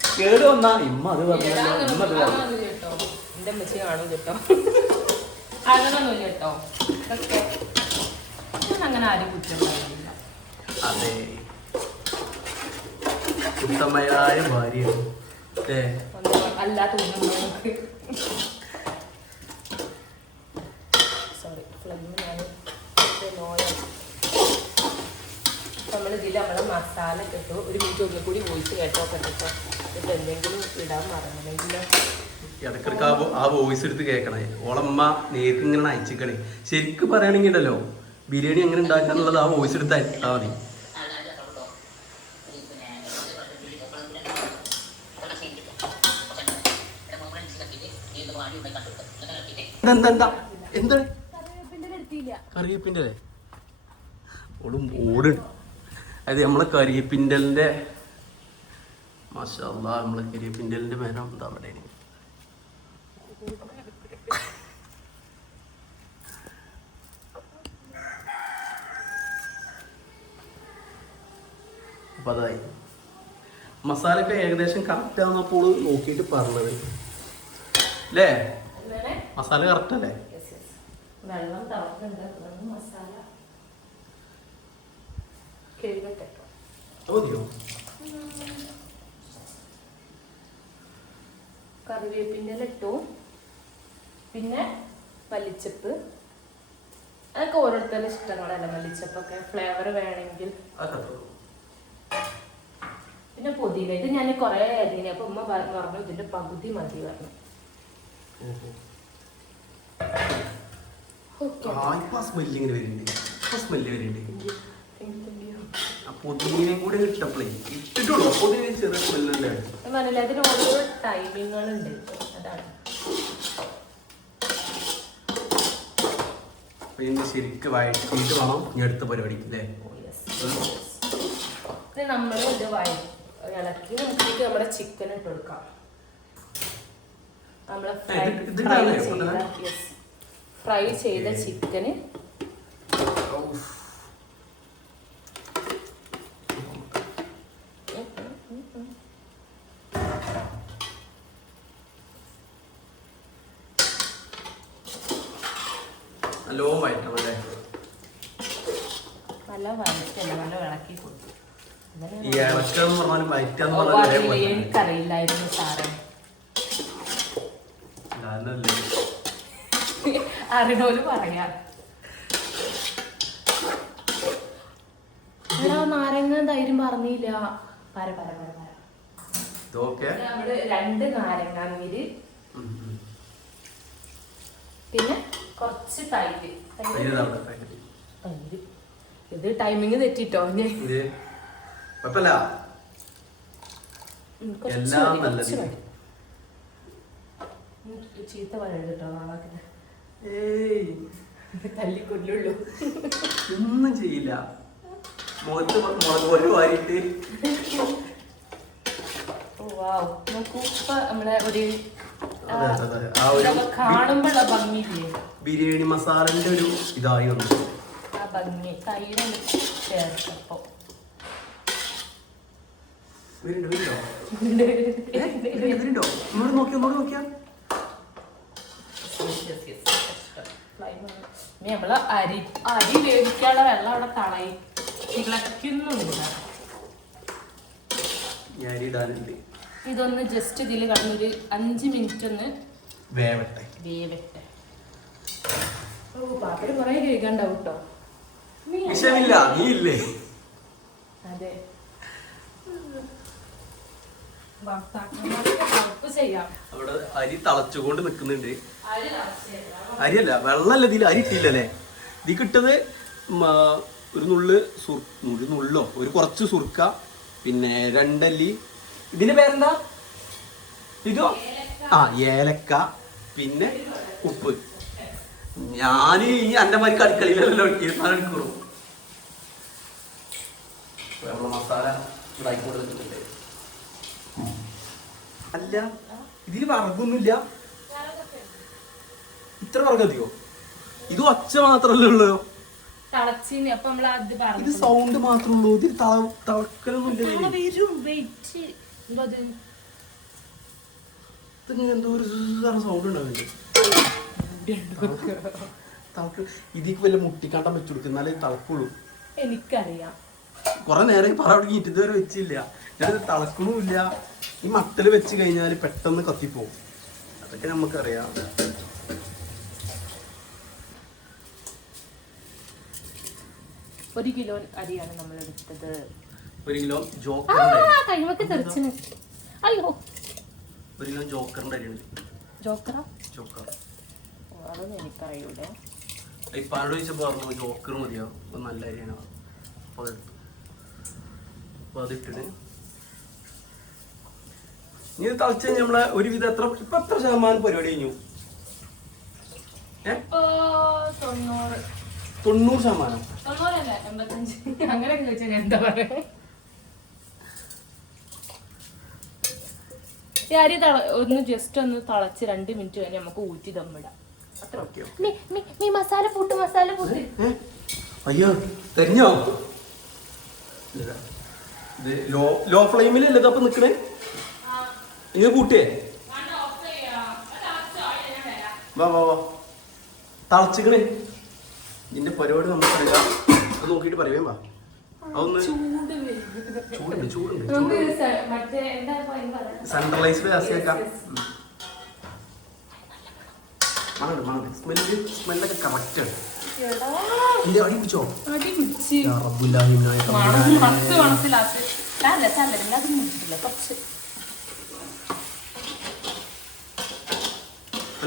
കേട് വന്നാ ഇമ്മ അത് പറഞ്ഞല്ലോ ഇമ്മ അത് പറഞ്ഞു കേട്ടോ എന്റെ അമ്മച്ചി കാണും കേട്ടോ അങ്ങനൊന്നുമില്ല കേട്ടോ അങ്ങനെ ആരും കുറ്റം പറയുന്നില്ല അതെ ഉത്തമയായ ഭാര്യ അല്ലാത്ത സോറി ഞാൻ നമ്മളിതിൽ നമ്മളെ മസാല കിട്ടു ഒരു മിനിറ്റ് ഒന്നുകൂടി വോയിസ് കേട്ടോ കേട്ടോ ഇപ്പം എന്തെങ്കിലും ഇടാൻ മറന്നില്ലെങ്കിലോ ഇടക്കിടക്ക് ആ വോയിസ് എടുത്ത് കേൾക്കണേ ഓളമ്മ നേർക്ക് ഇങ്ങനെ അയച്ചിക്കണേ ശരിക്കും പറയുകയാണെങ്കിൽ ഉണ്ടല്ലോ ബിരിയാണി എങ്ങനെ ഉണ്ടാക്കാന്നുള്ളത് ആ വോയിസ് എടുത്ത് അയച്ചാൽ മതി എന്താ എന്താണ് കറിവേപ്പിൻ്റെ അല്ലേ ഓടും അതായത് നമ്മളെ കരിയപ്പിൻ്റലിൻ്റെ മാഷാ അല്ലാഹ് നമ്മളെ കരിയപ്പിൻ്റലിൻ്റെ മേനം എന്താ അവിടെ അപ്പം അതായി മസാലയൊക്കെ ഏകദേശം കറക്റ്റ് ആവുന്നപ്പോൾ നോക്കിയിട്ട് പറഞ്ഞത് അല്ലേ മസാല കറക്റ്റ് അല്ലേ വെള്ളം തിളക്കുന്നുണ്ട് മസാല കഴുകട്ടെ മതിയോ കറിവേപ്പിൻ്റെ ഇട്ടു പിന്നെ മല്ലിച്ചപ്പ് അതൊക്കെ ഓരോരുത്തരുടെ ഇഷ്ടങ്ങളല്ല മല്ലിച്ചപ്പൊക്കെ ഫ്ലേവർ വേണമെങ്കിൽ പിന്നെ പുതിന ഇത് ഞാൻ കുറേ അരിഞ്ഞു അപ്പൊ ഉമ്മ പറഞ്ഞു ഇതിന്റെ പകുതി മതി പറഞ്ഞു സ്മെല്ലിങ്ങനെ വരുന്നുണ്ട് സ്മെല്ല് വരുന്നുണ്ട് പുതിനയും കൂടെ ഇട്ടപ്പോഴേ ഇട്ടിട്ടുള്ളൂ പുതിന ചെറിയ സ്മെല്ലുണ്ട് പറഞ്ഞില്ല അതിന് ഓരോ ടൈമിങ്ങുകളുണ്ട് അതാണ് പിന്നെ ശരിക്കും വഴറ്റിയിട്ട് വേണം ഇനി അടുത്ത പരിപാടി അല്ലേ നമ്മൾ ഇത് ഇളക്കി നമുക്ക് നമ്മുടെ ചിക്കൻ ഇട്ട് കൊടുക്കാം നമ്മളെ ഫ്രൈ ചെയ്ത ചിക്കന് നല്ലോ വഴറ്റണം അല്ലേ നല്ല വഴറ്റല്ല നല്ല ഇളക്കി കൊടുക്കും ഈ ഇളക്കാന്ന് പറഞ്ഞാലും വഴറ്റാന്ന് പറഞ്ഞാലും എനിക്കറിയില്ലായിരുന്നു സാറേ അറിയണോല് പറയാ നാരങ്ങ ധൈര്യം പറഞ്ഞില്ല പര പര പര പര നമ്മള് 2 നാരങ്ങ നീര് പിന്നെ കുറച്ച് തൈര് ഇത് ടൈമിങ് തെറ്റിട്ടോ ചീത്ത പറയരുത് കേട്ടോ നാളെ ഏയ് തല്ലിക്കൊല്ലുള്ളൂ. ഒന്നും ചെയ്യില്ല. മുഖത്ത് മുളക് പൊടി വാരിയിട്ട് നോക്കൂ ഇപ്പൊ നമ്മളെ ഒരു ആ ഒരു കാണുമ്പോഴുള്ള ഭംഗിയില്ലേ, ബിരിയാണി മസാലന്റെ ഒരു ഇതായി വന്നു. ആ ഭംഗി തൈര് ചേർത്തപ്പോ നോക്കിയാ നമ്മള് അരി വേവിക്കാനുള്ള വെള്ളം അവിടെ തിളയ്ക്കുന്നുണ്ട്. ഇതൊന്ന് ജസ്റ്റ് ഇതിൽ കടന്നൊരു 5 മിനിറ്റ് ഒന്ന് വേവട്ടെ. ഓ പാത്രം കുറെ കേൾക്കണ്ടാവും കേട്ടോ. അതെ അവിടെ അരി തളച്ചുകൊണ്ട് നിക്കുന്നുണ്ട്. അരിയല്ല വെള്ളല്ല, ഇതിൽ അരി ഇട്ടില്ലല്ലേ. ഇതിൽ കിട്ടത് ഒരു നുള്ളോ ഒരു കുറച്ച് സുർക്ക, പിന്നെ 2 അല്ലി. ഇതിന്റെ പേരെന്താ? ഇതോ ഏലക്ക, പിന്നെ ഉപ്പ്. ഞാൻ ഈ അന്റെ മാതിരി അടുക്കളയിലല്ലോ എടുക്കുള്ളൂ. നമ്മളെ മസാല ഉണ്ടായിക്കൊണ്ട് നിൽക്കുന്നുണ്ട്. അല്ല ഇതിൽ വറകൊന്നുമില്ല. ഇത്ര വറകതിയോ? ഇത് ഒച്ച മാത്രല്ലേ ഉള്ളൂ. ഇത് സൗണ്ട് മാത്രമേ ഉള്ളൂ. ഇതിൽ തളക്കലൊന്നും എന്തോ ഒരു സൗണ്ട് ഉണ്ടാവില്ലേ? ഇതിക്ക് വല്ല മുട്ടിക്കാട്ടം വെച്ചു കൊടുക്കും, എന്നാലേ തളക്കുള്ളൂ. എനിക്കറിയാം. കൊറേ നേരം പറഞ്ഞിട്ട് ഇതുവരെ വെച്ചില്ല. ഞാനത് തളക്കണമില്ല. ഈ മട്ടല് വെച്ച് കഴിഞ്ഞാൽ പെട്ടെന്ന് കത്തിപ്പോവും. അതൊക്കെ നമുക്കറിയാം. ഒരു കിലോ അരിയാണ് നമ്മൾ എടുത്തത്. 1 കിലോ ജോക്കറിന്റെ അരിയുണ്ട്. അതൊന്നും എനിക്കറിയൂടെ. ഇപ്പാട് ചോദിച്ചപ്പോ പറഞ്ഞു ജോക്കർ മതിയോ, നല്ല അരിയാണ്. അപ്പൊ അതിട്ടിട്ട് ഇനി തളിച്ച് കഴിഞ്ഞാൽ നമ്മളെ ഒരുവിധം എത്ര ശതമാനം പരിപാടി കഴിഞ്ഞു? 90%. അങ്ങനെയൊക്കെ ചോദിച്ചാൽ ഞാൻ എന്താ പറയാ? ഈ അരി ഒന്ന് ജസ്റ്റ് ഒന്ന് തിളച്ച് 2 മിനിറ്റ് കഴിഞ്ഞ് നമുക്ക് ഊറ്റി ദമ്മിടാം. മസാല പൂട്ട്. അയ്യോ തെരഞ്ഞോ? ഇത് ലോ ഫ്ലെയിമിലല്ലേ ഇതപ്പൊ നിക്കണേ? ഇങ്ങനെ കൂട്ടിയേ വാ തളച്ചിക്കണേ. ഇതിന്റെ പരിപാടി നമുക്കറിയാം. അത് നോക്കിട്ട് പറയുവേ. വാ അതൊന്ന് ചൂടുണ്ട്. സെൻട്രലൈസ്ഡ് ആക്കിയേക്കാം. സ്മെല്ലൊക്കെ കറക്റ്റ് ആണ്. അടി പിടിച്ചോ?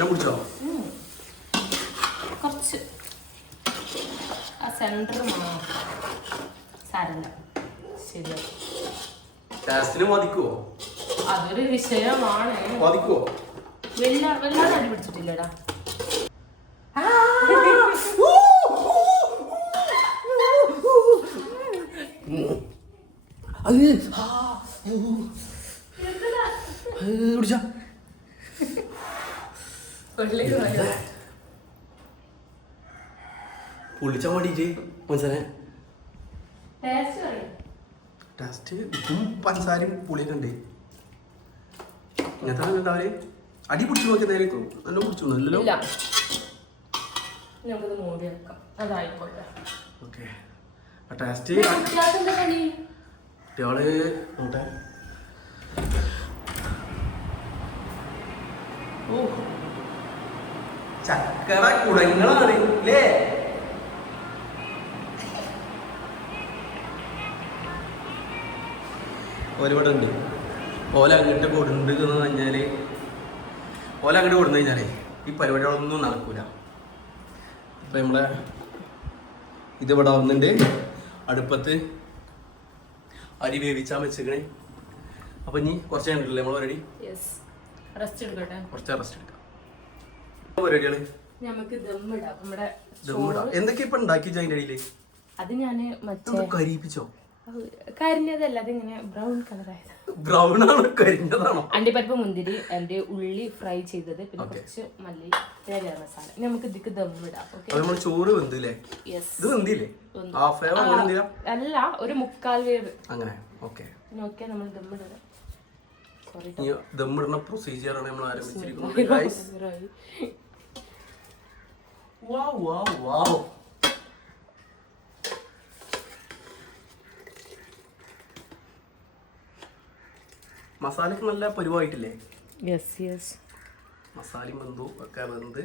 പിടിച്ചോ? കുറച്ച് സെന്റർ സാരല്ല, ശരിയാ. ടേസ്റ്റിന് ബാധിക്കുവോ? അതൊരു വിഷയമാണ്. ബാധിക്കുവോ? വല്ലാതെ അടി പിടിച്ചിട്ടില്ലടാ. പൊള്ളിച്ച വേണ്ടിട്ട് മനസ്സിലെ ടേസ്റ്റ് ഉപ്പും പഞ്ചസാരയും പുളിയൊക്കെ ഉണ്ട്. ഇങ്ങനത്തെ ഉണ്ടാവല് അടി പിടിച്ചു നോക്കി നേരെ നല്ല പിടിച്ചു നല്ലല്ലോ. ഓക്കെ ടേസ്റ്റ് കുട്ടികള് നോട്ടെ. ഓ ചക്കട കുടങ്ങളാണ് അല്ലേ? ഒരുപാട് ഉണ്ട്. ഓല അങ്ങോട്ട് കൊടുണ്ട് എന്ന് പറഞ്ഞാല് ഓല അങ്ങോട്ട് കൊടുന്നു കഴിഞ്ഞാലേ ഈ പരിപാടികളൊന്നും നടക്കൂല. ഇപ്പൊ നമ്മളെ ഇതിവിടെ വന്നിട്ട് അടുപ്പത്ത് അരി വേവിച്ചാൽ വെച്ചേക്കണേ. അപ്പൊ ഇനി കുറച്ച് കണ്ടിട്ടില്ലേ നമ്മൾ ഓൾറെഡി റെസ്റ്റ് എടുക്കട്ടെ. കുറച്ച് റെസ്റ്റ് എടുക്കാം. പരിപാടികള് നമുക്ക് ദമ്മിടാം നമ്മുടെ ദമ്മിടാ. എന്തൊക്കെയാ ഇപ്പൊ ഉണ്ടാക്കി അതിന്റെ ഇടയില്? അത് ഞാന് മറ്റേ കരിയിപ്പിച്ചോ? കരിഞ്ഞതല്ല, അതിങ്ങനെ ബ്രൗൺ കളറായത്. ബ്രൗൺ ആണോ കരിഞ്ഞതാണോ? അണ്ടിപ്പരിപ്പ് മുന്തിരി എന്റെ ഉള്ളി ഫ്രൈ ചെയ്തത്, പിന്നെ കുറച്ച് മല്ലി, പിന്നെ ഗരം മസാല. ഇനി നമുക്ക് ഇതിക്ക് ദമ്മിടാം. നമ്മൾ ചോറ് വെന്തില്ലേ? ഇത് വെന്തില്ലേ? അല്ല, ഒരു 3/4 വേവ് അങ്ങനെ. ഓക്കെ, നോക്കിയാ നമ്മൾ ദമ്മിടുക. ദമ്മിടുന്ന പ്രൊസീജിയർ ആണ് നമ്മൾ ആരംഭിച്ചിരിക്കുന്നത്. മസാലക്ക് നല്ല പരുവായിട്ടില്ലേ? മസാലയും വെന്തു ഒക്കെ വെന്ത്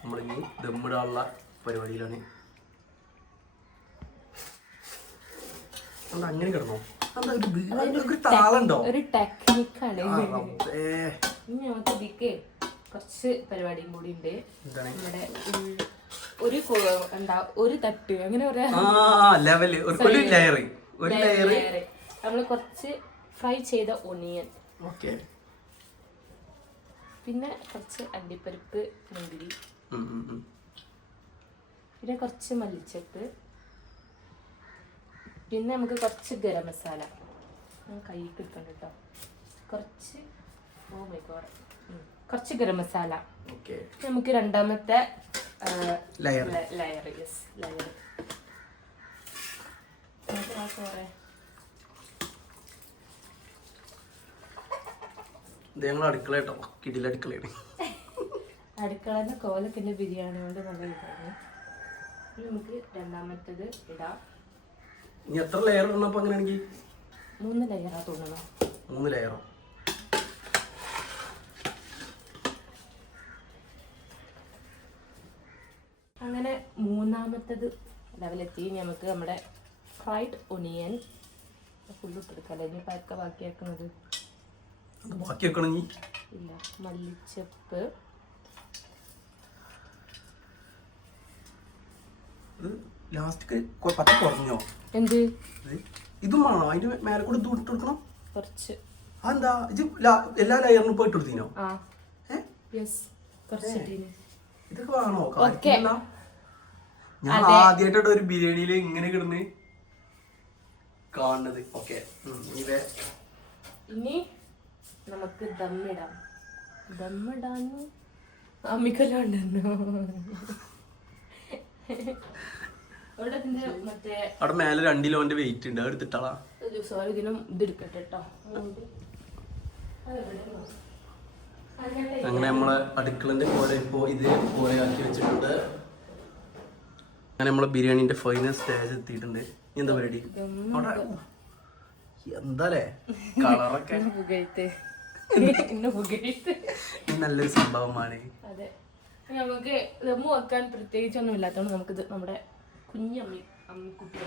നമ്മളിനി ദമ്മിടാനുള്ള പരിപാടിയിലാണ്. അങ്ങനെ കിടന്നോ? താളുണ്ടോ? ഒരു ടെക്നിക്കാണ്. ഇനി നമുക്ക് ഇതിക്ക് കുറച്ച് പരിപാടിയും കൂടി ഉണ്ട്. നമ്മുടെ ഒരു തട്ട് അങ്ങനെ പറയാ, നമ്മള് കുറച്ച് ഫ്രൈ ചെയ്ത ഒണിയൻ, പിന്നെ കുറച്ച് അണ്ടിപ്പരിപ്പ് മുന്തിരി, പിന്നെ കുറച്ച് മല്ലിച്ചപ്പ്, പിന്നെ നമുക്ക് കുറച്ച് ഗരം മസാല. കൈ കിട്ടണ്ട കേട്ടോ. കുറച്ച് കുറച്ച് ഗരം മസാല. നമുക്ക് രണ്ടാമത്തെ ലെയർ. ഞങ്ങൾ അടുക്കള കേട്ടോ, കിടില അടുക്കളയാണ്. അടുക്കളന്ന് കോലക്കിന്റെ ബിരിയാണി കൊണ്ട് നല്ല ഇതാണ്. നമുക്ക് രണ്ടാമത്തേത് ഇടാം. ഇനി എത്ര ലെയർ ഇടണപ്പോ? അങ്ങനെയാണെങ്കിൽ 3 ലെയറാ തോന്നണം. 3 ലെയറോ? അങ്ങനെ മൂന്നാമത്തത് ലെവലെത്തി. നമുക്ക് നമ്മുടെ ഫ്രൈഡ് ഒണിയൻ ഫുള്ളിട്ടെടുക്കല്ലേ. ഇനി പരക്ക ബാക്കിയാക്കുന്നത് ഇല്ല. മല്ലിച്ചപ്പ്, കുറഞ്ഞോ? എന്ത് ഇതും വേണോ? അതിന്റെ മേലെ കൂടെ ഇട്ട് കൊടുക്കണം കുറച്ച്. അതെന്താ? എല്ലാ ലെയറിനും പോയിട്ട് കൊടുത്തീനോ? ഇതൊക്കെ വേണോ? ഞാൻ ആദ്യമായിട്ടോ ഒരു ബിരിയാണിയില് ഇങ്ങനെ കിടന്ന് കാണുന്നത്. ഓക്കെ, ഇനി നമുക്ക് ദമ്മിടാം. ദമ്മിടാന്ന് അമ്മിക്കല്ലുണ്ടോ? അവിടെ മേലെ 2 കിലോന്റെ വെയിറ്റ് ഉണ്ട്, എടുത്തിട്ടാളാ. സോറി, ഇതിനും ഇതെടുക്കട്ടെ കേട്ടോ. അങ്ങനെ നമ്മളെ അടുക്കളന്റെ പോലെ ഇപ്പോ ഇത് പോലെ ആക്കി വെച്ചിട്ടുണ്ട്. അങ്ങനെ നമ്മളെ ബിരിയാണിന്റെ ഫൈനൽ സ്റ്റേജ് എത്തിയിട്ടുണ്ട്. എന്താ പരിപാടി? എന്താലേ കളറൊക്കെ നല്ലൊരു സംഭവമാണ്. അതെ, നമുക്ക് ദമ്മ് വെക്കാൻ പ്രത്യേകിച്ചൊന്നും ഇല്ലാത്തതുകൊണ്ട് നമുക്ക് നമ്മുടെ കുഞ്ഞമ്മി അമ്മിക്കുട്ടി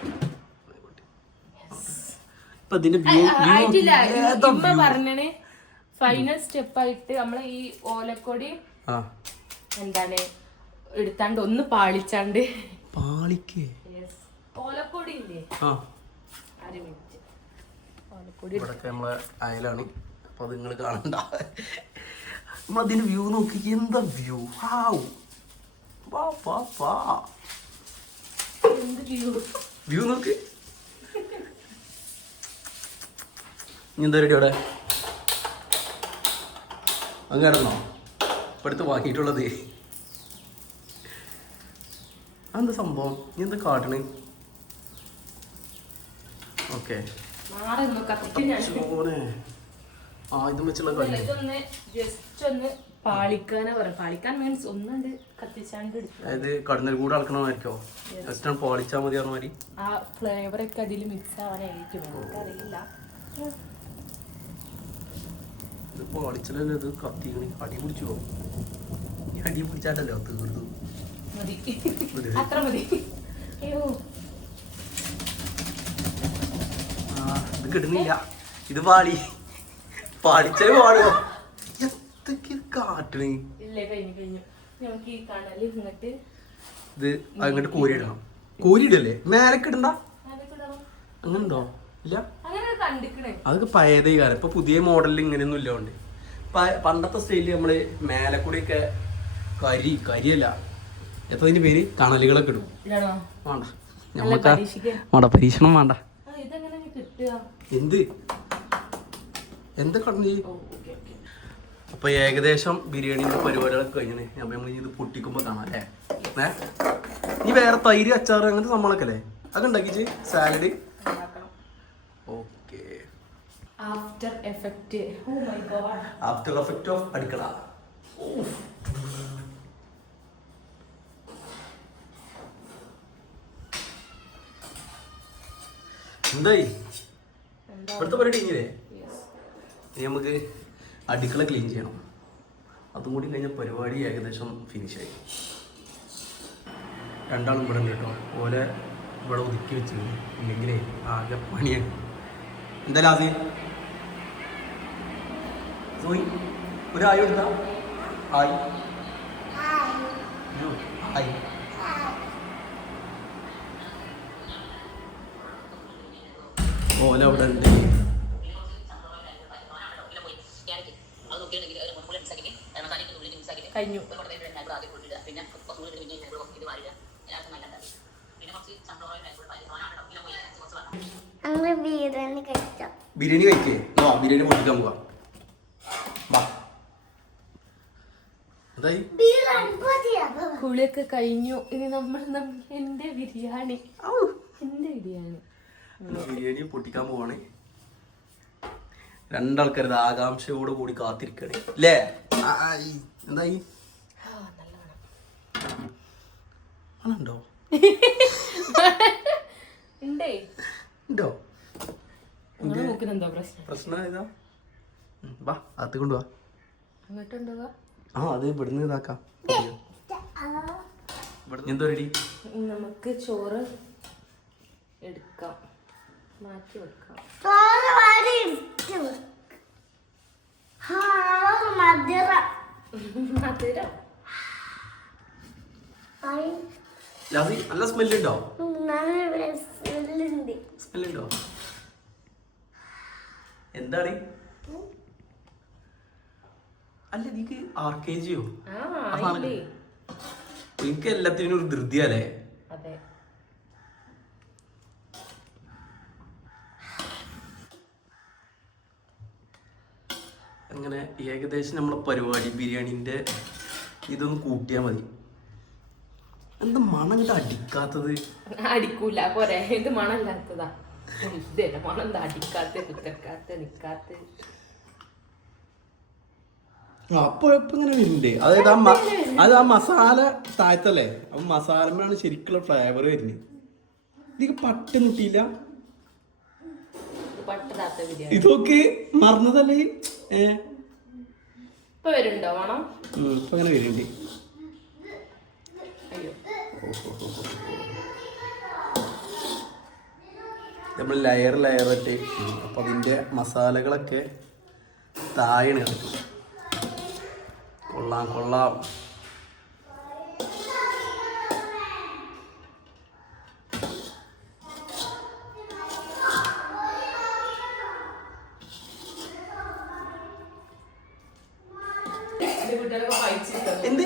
പറഞ്ഞേ. ഫൈനൽ സ്റ്റെപ്പായിട്ട് നമ്മളെ ഈ ഓലക്കൊടി എന്താണ് എടുത്താണ്ട് ഒന്ന് പാളിച്ചാണ്ട്. ഓലക്കൊടി ഇല്ലേ? നമ്മളെ അയലാണ്. അപ്പൊ അത് നിങ്ങൾ കാണണ്ട. നമ്മളതിന് വ്യൂ നോക്കി. എന്താ വ്യൂ! വ്യൂ നോക്ക്. എന്താ റെഡി അവിടെ? അങ്ങ് കിടന്നോ? ഇപ്പൊ അടുത്ത് വാങ്ങിയിട്ടുള്ളത് അതെന്താ സംഭവം? നീ എന്താ കാട്ടണ്? ഓക്കെ, ഇതും വെച്ചുള്ള കളി. അതായത് കടന്നൽ കൂടെ അളക്കണമായിരിക്കോ? ജസ്റ്റ് പാളിച്ചാൽ മതി പറഞ്ഞ മാതിരി. ആ ഫ്ലേവറൊക്കെ അതിൽ മിക്സ് ആവാനായിരിക്കും, എനിക്കറിയില്ല. ഇത് പാളിച്ചല്ലോ. ഇത് കത്തിക്കണി അടി പിടിച്ചു പോകും. അടി പിടിച്ചാലല്ലോ തീർന്നു. അത്ര മതി. ഇത് കിട്ടുന്നില്ല. ഇത് പാളിച്ചത് പാടുമോ? എന്തൊക്കെ കാട്ടണി. ഇത് അങ്ങോട്ട് കോരിയിടണം. കോരിയിടല്ലേ? മേലക്ക് ഇടണ്ട. അങ്ങനെ ഉണ്ടോ? ഇല്ല, അതൊക്കെ പഴയതേ കാലം. ഇപ്പൊ പുതിയ മോഡലിൽ ഇങ്ങനെയൊന്നും ഇല്ലോണ്ട്. പണ്ടത്തെ സ്റ്റൈലിൽ നമ്മള് മേലക്കൂടിയൊക്കെ കരിയല്ല എത്ര ഇതിന്റെ പേര് കണലുകളൊക്കെ ഇടും. ഇതാണോ? വേണ്ട അല്ല, ഞമ്മക്ക് പരീക്ഷിക്കാൻ. വേണ്ട പരീക്ഷണം വേണ്ട. ഇതെങ്ങനെ കിട്ടുക? എന്ത് എന്താ കടന്നു. ഓ, ഓക്കേ, ഓക്കേ. അപ്പൊ ഏകദേശം ബിരിയാണിന്റെ പരിപാടികളൊക്കെ കഴിഞ്ഞേ. അപ്പൊ നമ്മൾ ഇത് പൊട്ടിക്കുമ്പോ കാണാം അല്ലേ. നീ വേറെ തൈര് അച്ചാറ് അങ്ങനത്തെ സംഭവങ്ങളൊക്കെ അല്ലേ അതൊക്കെ ഉണ്ടാക്കിച്ച് സാലഡ്. ഉണ്ടാക്കണം. Okay. After effect. Oh my god. After effect of അടുക്കള. എന്തായി ഇവിടുത്തെ പരിപാടി ഇങ്ങനെ. ഇനി നമുക്ക് അടുക്കള ക്ലീൻ ചെയ്യണം. അതും കൂടി കഴിഞ്ഞ പരിപാടി ഏകദേശം ഫിനിഷായി. രണ്ടാളും ഇവിടെ ഉണ്ട് കേട്ടോ. ഓലെ ഇവിടെ ഒതുക്കി വെച്ചിരുന്നു. ഇല്ലെങ്കിലേ ആകെ പണിയാണ്. എന്തായാലും ആദ്യം സോയി ഒരു ആയി കൊടുത്താ. ആയി ആയി ഓല അവിടെ ഉണ്ട്. കഴിഞ്ഞു. ബിരിയാണി കഴിക്കേ. ആ ബിരിയാണി പൊട്ടിക്കാൻ പോവാ. എന്തായി കുളിയൊക്കെ കഴിഞ്ഞു. ഇനി നമ്മൾ എന്റെ ബിരിയാണി ബിരിയാണി പൊട്ടിക്കാൻ പോവാണ്. രണ്ടാൾക്കാർ ആകാംക്ഷയോട് കൂടി കാത്തിരിക്കണേ അല്ലേ. എന്തായി ഉണ്ടോ ഉണ്ടോ പ്രശ്നം ഏതാ. വാ അകത്ത് കൊണ്ടുവാ. അങ്ങോട്ടുണ്ടോ? ആ അത് ഇവിടുന്ന് ഇതാക്കാം. ഇവിടുന്ന് എന്തോ റെഡി. നമുക്ക് ചോറ് എടുക്കാം, മാറ്റി വെക്കാം. നല്ല സ്മെല്ലുണ്ടോ? സ്മെല്ലുണ്ടോ? എന്താണ്? അല്ല നീക്ക് ആർക്കേജിയോ? എനിക്ക് എല്ലാത്തിനും ഒരു ധൃതിയല്ലേ. അങ്ങനെ ഏകദേശം നമ്മളെ പരിപാടി ബിരിയാണിന്റെ ഇതൊന്ന് കൂട്ടിയാൽ മതി. എന്താ മണം ഇങ്ങോട്ട് അടിക്കാത്തത്? അടിക്കൂല പോരെ, ഇത് മണമില്ലാത്തതാ. ഇതല്ല മണം എന്താ അടിക്കാത്ത കുത്തക്കാത്ത നിക്കാത്ത. അപ്പൊ ഇങ്ങനെ വരുന്നുണ്ട്. അതായത് അത് ആ മസാല താഴത്തല്ലേ. അപ്പൊ മസാലമാണ് ശരിക്കുള്ള ഫ്ലേവർ വരുന്നത്. ഇതിക്ക് പട്ട കിട്ടിയില്ല. ഇതൊക്കെ മറന്നതല്ലേ. ഇപ്പൊ വരുന്നുണ്ടോ മണം? ഇപ്പൊ അങ്ങനെ വരുന്നുണ്ട്. നമ്മൾ ലെയറായിട്ട്. അപ്പൊ അതിന്റെ മസാലകളൊക്കെ താഴെയാണ് കിടക്കും. കൊള്ളാം കൊള്ളാം. എന്ത്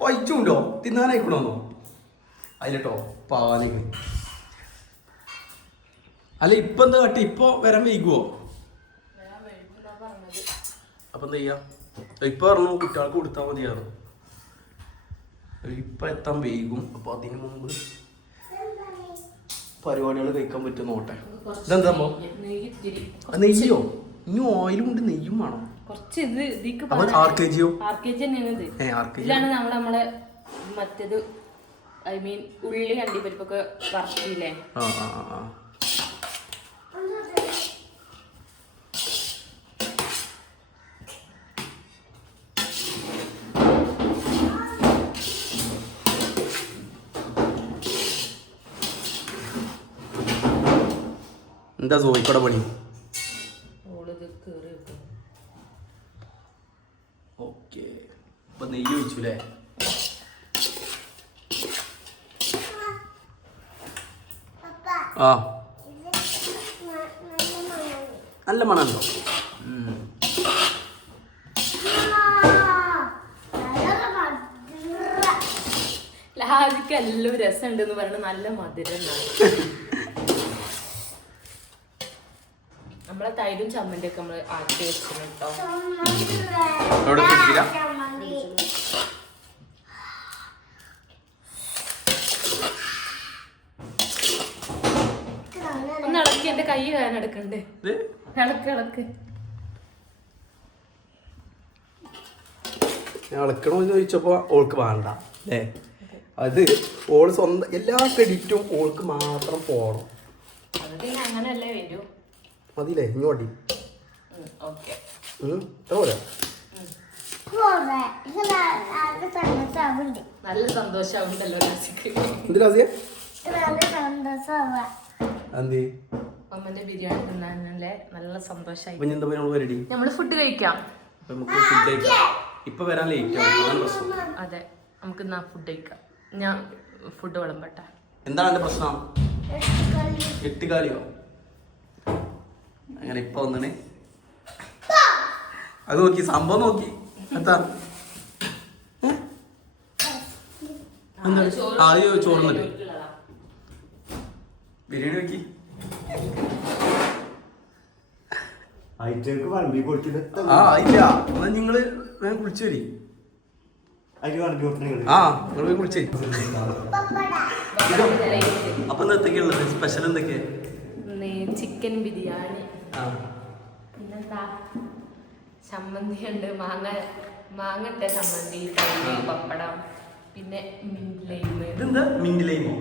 പൈച്ചുണ്ടോ? തിന്നാനായിക്കൂടോന്നോ? അതിലട്ടോ പാലേക്ക്. അല്ല ഇപ്പൊ എന്താ കാട്ടി? ഇപ്പൊ വരാൻ വൈകുവോ? അപ്പൊ എന്താ ചെയ്യാ? ഇപ്പൊ പറഞ്ഞു കുട്ടികൾക്ക് കൊടുത്താൽ മതിയായിരുന്നു. ഇപ്പൊ എത്താൻ വൈകും. അപ്പൊ അതിന് മുമ്പ് പരിപാടികൾ കഴിക്കാൻ പറ്റും നോട്ടെ. ഇതെന്താ നെയ്യോ? ഇനി ഓയിലും ഉണ്ട് നെയ്യും വേണം. ഇതിലാണ് നമ്മളെ മറ്റേത് ഐ മീൻ ഉള്ളി അണ്ടിപ്പരിപ്പൊക്കെ വറക്കില്ലേ. എന്താ സോയിക്കോടെ പണി? ഓക്കെ. അപ്പൊ നെയ്യ് ഒഴിച്ചു അല്ലേ? ആ നല്ല മണമുണ്ടോ? ഷാജിക്ക് എല്ലാം രസമുണ്ട് എന്ന് പറയുന്നത് നല്ല മധുരം നമ്മളെ തൈരും ചമ്മന്തി ഒക്കെ നമ്മള് ആക്കി വെച്ചിട്ടോ. ഒന്ന് ഇളക്കി, എന്റെ കൈ വേദന എടുക്കണ്ടേ. ഇളക്ക് ഇളക്ക്. ഇളക്കണമെന്ന് ചോദിച്ചപ്പോ ഓൾക്ക് വേണ്ട അല്ലേ? അത് ഓള് സ്വന്തം എല്ലാ ക്രെഡിറ്റും ഓൾക്ക് മാത്രം പോണം. അത് പിന്നെ അങ്ങനെയല്ലേ വരൂ. മതിയില്ലേ ഇങ്ങോട്ടി ഓക്കെ നല്ല സന്തോഷാവുണ്ടല്ലോ അമ്മന്റെ ബിരിയാണി തിന്നാനല്ലേ നല്ല സന്തോഷായി. നമ്മള് ഫുഡ് കഴിക്കാം. ഇപ്പൊ വരാൻ ലേറ്റ് ആവും. അതെ, നമുക്ക് എന്നാ ഫുഡ് കഴിക്കാം. ഞാൻ ഫുഡ് വിളമ്പട്ടെ. എന്താണ് എന്റെ പ്രശ്നം? എട്ടുകാലിയോ? അങ്ങനെ ഇപ്പൊ ഒന്നിനെ അത് നോക്കി, സംഭവം നോക്കി. എന്താ ആദ്യം ചോറുന്നിട്ട് ബിരിയാണി വെക്കി. ആ ഇല്ല, എന്നാ നിങ്ങള് വേഗം കുളിച്ചു വരി. ആ നിങ്ങൾ പോയി കുളിച്ചേ. അപ്പൊ എന്തൊക്കെയുള്ളത് സ്പെഷ്യൽ? എന്തൊക്കെയാ? ചിക്കൻ ബിരിയാണി, പിന്നെന്താ ചമ്മന്തി ഉണ്ട്, മാങ്ങട്ട ചമ്മന്തി, പപ്പടം, പിന്നെ ഇതെന്താ മിന്റിലൈമോ?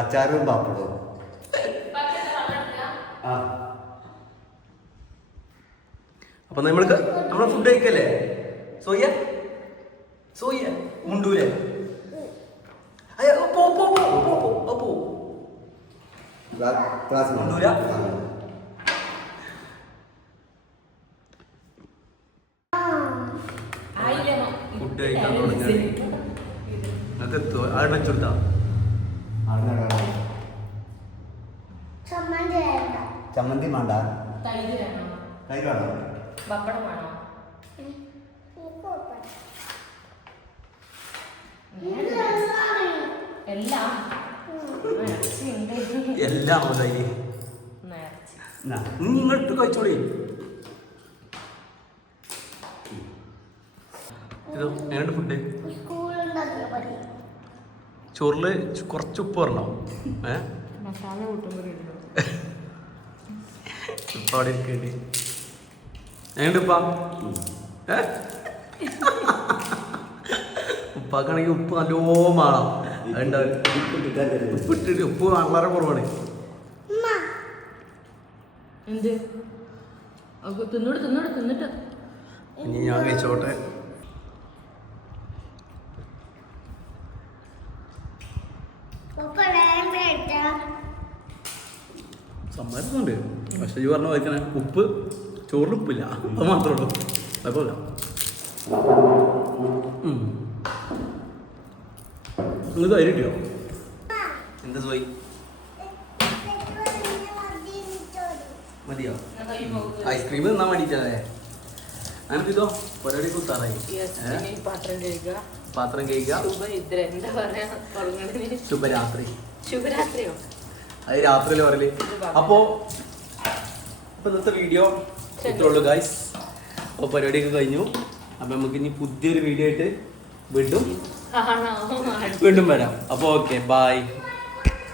അച്ചാറും പപ്പടവും. അപ്പൊ നമ്മളെ ഫുഡ് കഴിക്കല്ലേ? സോയ്യ സോയ്യ മുണ്ടൂലേ? മുണ്ടൂല. ഫുഡ് കഴിക്കാൻ തുടങ്ങി. നിങ്ങൾക്ക് എത്തുമോ? അവിടെ വെച്ചുകൊടുത്താ ചമ്മന്തി വേണ്ട, തൈര് വേണോ? തൈര് വേണോ? പപ്പടം വേണോ? എല്ലാം എല്ലാം നിങ്ങൾക്ക് കഴിച്ചോളി. ഇതോ എങ്ങനെയുണ്ട് ഫുഡ്? ചോറില് കുറച്ച് ഉപ്പ് പറഞ്ഞോ? മസാല കൂട്ടുമ്പോൾ ഉപ്പ അവിടെ ഇരിക്കേണ്ടി. എങ്ങനെയുണ്ട് ഉപ്പ? ഉപ്പാക്കാണെങ്കിൽ ഉപ്പ് നല്ലോ വേണം. ഉപ്പിട്ടിട്ട് ഉപ്പ് വളരെ കുറവാണ്. എന്ത് തിന്നോട് തിന്നോട് തിന്നിട്ട് ഇനി ഞാൻ കഴിച്ചോട്ടെ. സമ്മതിക്കുന്നുണ്ട്, പക്ഷെ ഈ പറഞ്ഞ വയ്ക്കണേ ഉപ്പ് ചോറിൽ ഉപ്പില്ല, അത് മാത്രമേ ഉള്ളൂ. കുഴപ്പമില്ല. നിങ്ങൾ ധൈര്യം കിട്ടിയോ? എന്താ സോയി? മതിയോ? ഐസ്ക്രീം തിന്നാൻ വേണ്ടിയിട്ടല്ലേ? അങ്ങനെ ഇതോ പരിപാടി കുത്താറായി. പാത്രം കഴിക്കുക. ശുഭരാത്രി. ശുഭരാത്രിയോ? അത് രാത്രിയിൽ പറയല്. അപ്പോ ഇന്നത്തെ വീഡിയോ ഇത്രയുള്ളൂ ഗൈസ്. അപ്പോൾ പരിപാടിയൊക്കെ കഴിഞ്ഞു. അപ്പം നമുക്ക് ഇനി പുതിയൊരു വീഡിയോ ആയിട്ട് വീണ്ടും വരാം. അപ്പോൾ ഓക്കെ, ബൈ.